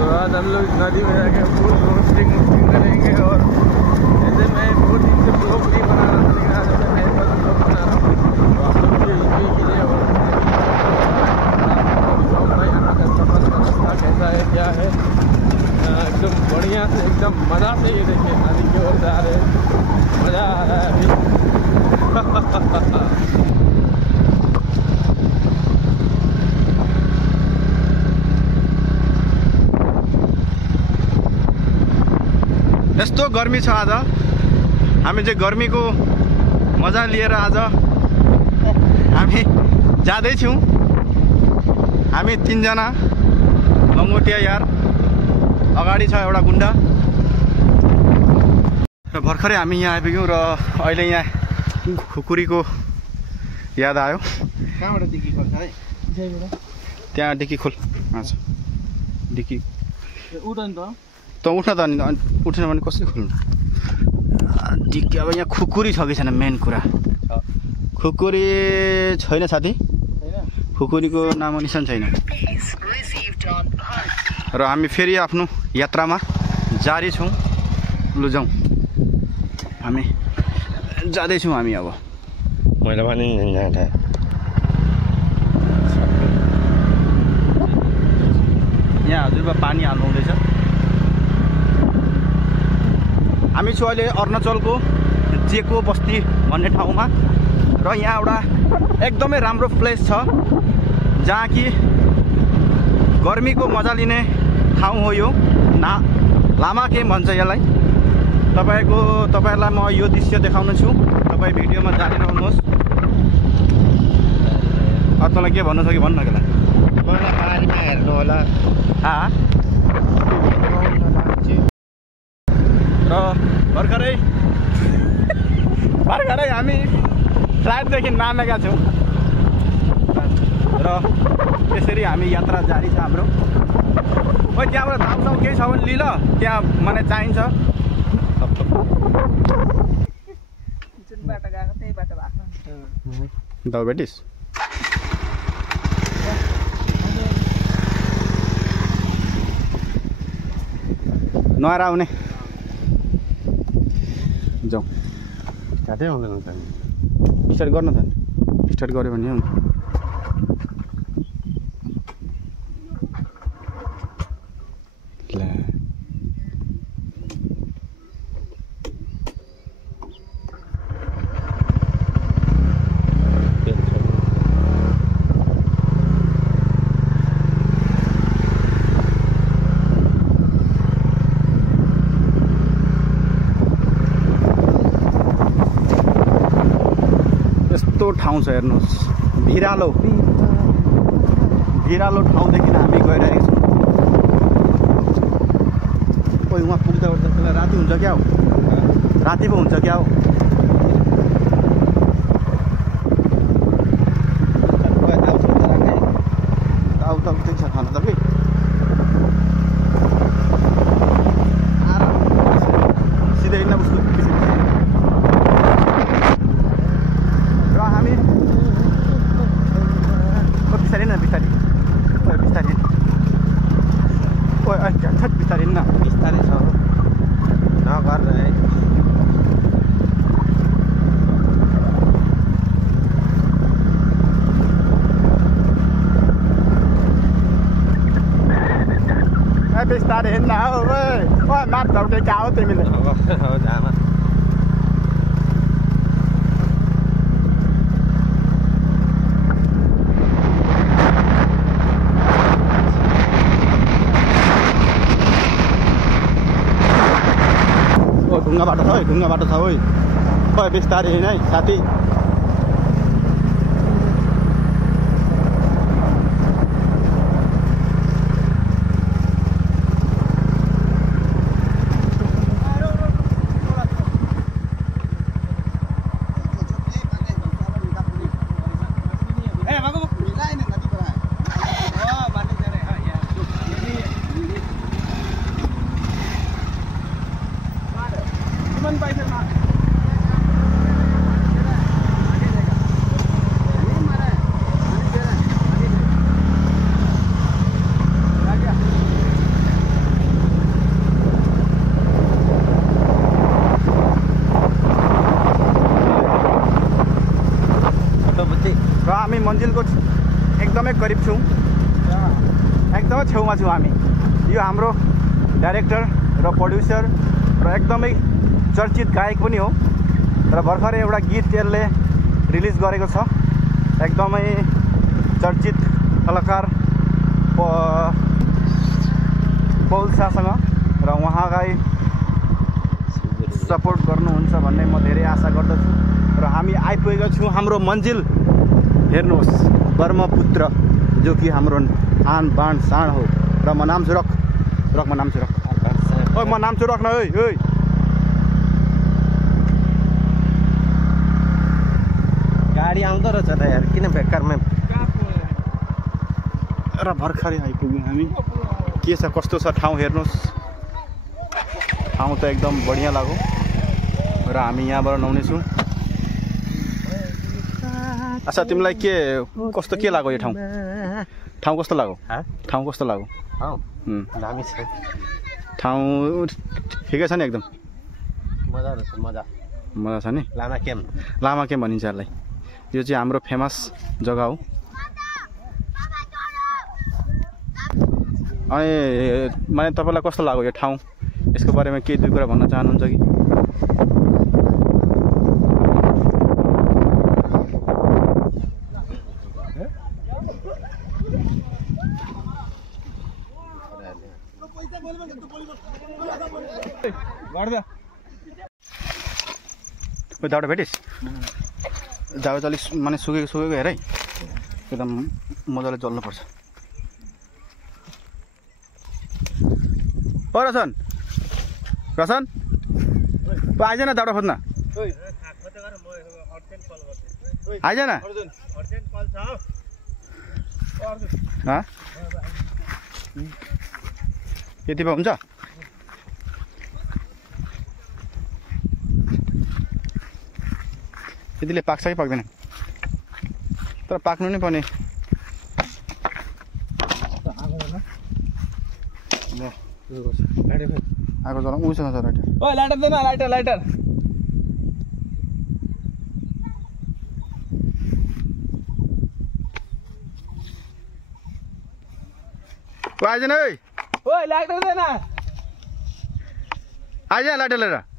तो आज हम लोग नदी में जाके फुल रोस्टिंग करेंगे और ऐसे मैं बहुत दिन से ब्लॉग नहीं बना रहा था, लेकिन आज मैं नए पर ब्लॉग बना रहा हूँ तो आप लोग के लिए और यहाँ का सफर का रास्ता कैसा है क्या है, एकदम बढ़िया से एकदम मज़ा से ये देखिए नदी की ओर जा रहे हैं, मज़ा आ रहा है अभी। यस्तो गर्मी छ आज, हामी चाहिँ गर्मीको मजा लिएर आज हामी जाँदैछौँ। हामी 3 जना लङ्गोटिया यार, अगाडि छ एउटा गुन्डा र भर्खरै हामी यहाँ आइपुग्यौँ र अहिले यहाँ खुकुरीको याद आयो। कहाँबाट डिक्की खोल्छ है? त्यहाँ डिक्की खोल, हजुर डिक्की उठ नि त उठ्न त, अनि उठ्न भने कसरी खोल्नु डिक्की। अब यहाँ खुकुरी छ कि छैन मेन कुरा, खुकुरी छैन साथी, खुकुरीको नाम निशान छैन र हामी फेरि आफ्नो यात्रामा जारी छौँ। लु जाउँ, हामी जाँदैछौँ हामी। अब मैले भने यहाँ हजुरबा पानी हाल्नु हुँदैछ। हामी छु अहिले अरुणाचलको जेको बस्ती भन्ने ठाउँमा र यहाँ एउटा एकदमै राम्रो प्लेस छ जहाँ कि गर्मीको मजा लिने ठाउँ हो यो। लामा केम भन्छ यसलाई। तपाईँहरूलाई म यो दृश्य देखाउनु छु, तपाईँ भिडियोमा जारी रहनुहोस्। तँलाई के भन्नु छ कि भन्नु होला, पानीमा हेर्नु होला। र भर्खरै हामी फ्लाइटदेखि नामेका छौँ र यसरी हामी यात्रा जारी छ हाम्रो। ओ त्यहाँबाट धाउसाउ केही छ भने लिल, त्यहाँ मलाई चाहिन्छ। जुन बाटो गएको त्यही बाटो भएको दाउ बेटिस नआएर आउने जाउँ। स्टार्टै हुँदैन त, स्टार्ट गर्न त नि, स्टार्ट गऱ्यो भने हुन्छ। ठाउँ छ हेर्नुहोस्, भिरालो ठाउँदेखि हामी गइरहेको छौँ। कोही उहाँ पुग्दा ओर्दा त्यसलाई राति हुन्छ क्या हो, राति पो हुन्छ क्या हो। आउट छ खाना तपाईँ सिधै हिँड्न उसको बिस्तारै न, बिस्तारै छ नगर है। बिस्तारै हिँड्न हौ, मार झौटे क्या हो तिमीले। ढुङ्गा बाटो छ है, ढुङ्गा बाटो छ है। खोइ बिस्तारै हिँड है साथी। करिब छौँ, एकदमै छेउमा छौँ हामी। यो हाम्रो डाइरेक्टर र प्रड्युसर र एकदमै चर्चित गायक पनि हो र भर्खरै एउटा गीत यसले रिलिज गरेको छ। एकदमै चर्चित कलाकार पौल शाहसँग र उहाँलाई सपोर्ट गर्नुहुन्छ भन्ने म धेरै आशा गर्दछु। र हामी आइपुगेका छौँ हाम्रो मन्जिल। हेर्नुहोस्, ब्रह्मपुत्र जो कि हाम्रो आन बाण साण हो। र म नाम छु रकमा नाम छु रक। ओइ म नाम छु रक न। ओइ गाडी आउँदो रहेछ त यार, किन बेकारमा। र भर्खरै आइपुग्यौँ हामी। के छ कस्तो छ ठाउँ हेर्नुहोस्। ठाउँ त एकदम बढिया लाग्यो र हामी यहाँबाट नुहाउनेछौँ। अच्छा, तिमीलाई कस्तो के लाग्यो यो ठाउँ? ठाउँ कस्तो लाग्यो? ठाउँ कस्तो लाग्यो? दामी छ ठाउँ, ठिकै छ नि एकदम? मजा रहेछ, मजा छ नि? लामा क्याम्प भनिन्छ यसलाई। यो चाहिँ हाम्रो फेमस जग्गा हो। अनि मैले तपाईँलाई कस्तो लाग्यो यो ठाउँ? यसको बारेमा केही दुई कुरा भन्न चाहनुहुन्छ कि? दाउरा भेटिस्? दाउरा चाहिँ अलिक माने सुकेको हेर है, एकदम मजाले जल्नुपर्छ। ओ रसन आइज न दाउरा खोज्न। आइज न। यति पो हुन्छ? यतिले पाक्छ कि पाक्दैन? तर पाक्नु नै पर्ने। आगो जलाउँ। उसँग छ लाइटर। ओइ लाइटर दे न, लाइटर। आइज न। ओइ लाइटर दे न। आइज लाइटर लिएर।